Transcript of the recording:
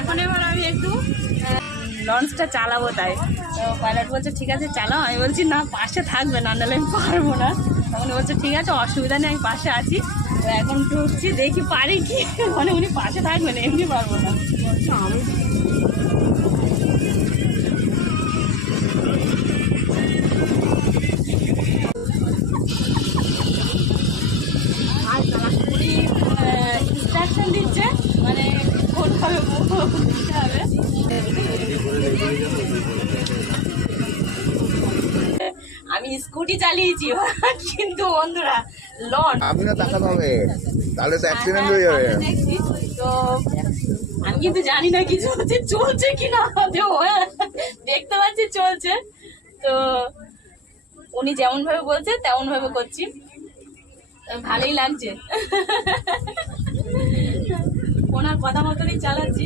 এখন এবার আমি একটু লঞ্চটা চালাবো তাই। তো পাইলট বলছে, ঠিক আছে, চালাও। আমি বলছি, না, পাশে থাকবে না, নাহলে আমি পারব না। তখন বলছে, ঠিক আছে, অসুবিধা নেই, আমি পাশে আছি। তো এখন ঢুকছি, দেখি পারি কি? মানে উনি পাশে থাকবেন, এমনি পারব না। কোনভাবে দিতে হবে আমি স্কুটি চালিয়েছি কিন্তু বন্ধুরা লন। আপনি না তাকাতে হবে। তাহলে তো অ্যাক্সিডেন্ট হয়ে যাবে। তো আমি কিন্তু জানি না কিছু হচ্ছে চলছে কি না? দেখতে পাচ্ছি চলছে। তো উনি যেমন ভাবে বলছে তেমন ভাবে করছি। ভালোই লাগছে। ওনার কথা মতনই চালাচ্ছি